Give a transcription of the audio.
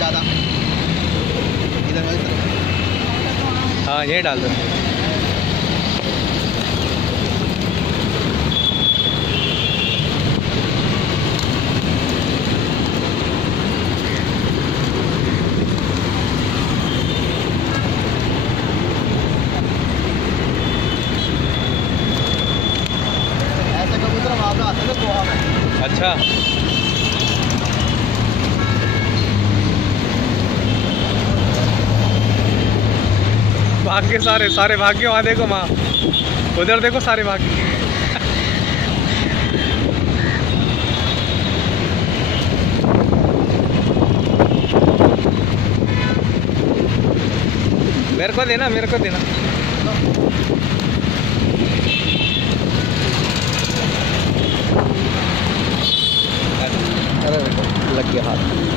ज़्यादा इधर में इधर। हाँ यही डाल दो। ऐसे कबूतर वहाँ पे आते थे गोवा में। अच्छा भाग के सारे सारे भाग के वहाँ देखो माँ, उधर देखो सारे भाग के। मेरे को देना, मेरे को देना। अरे लग गया हाथ।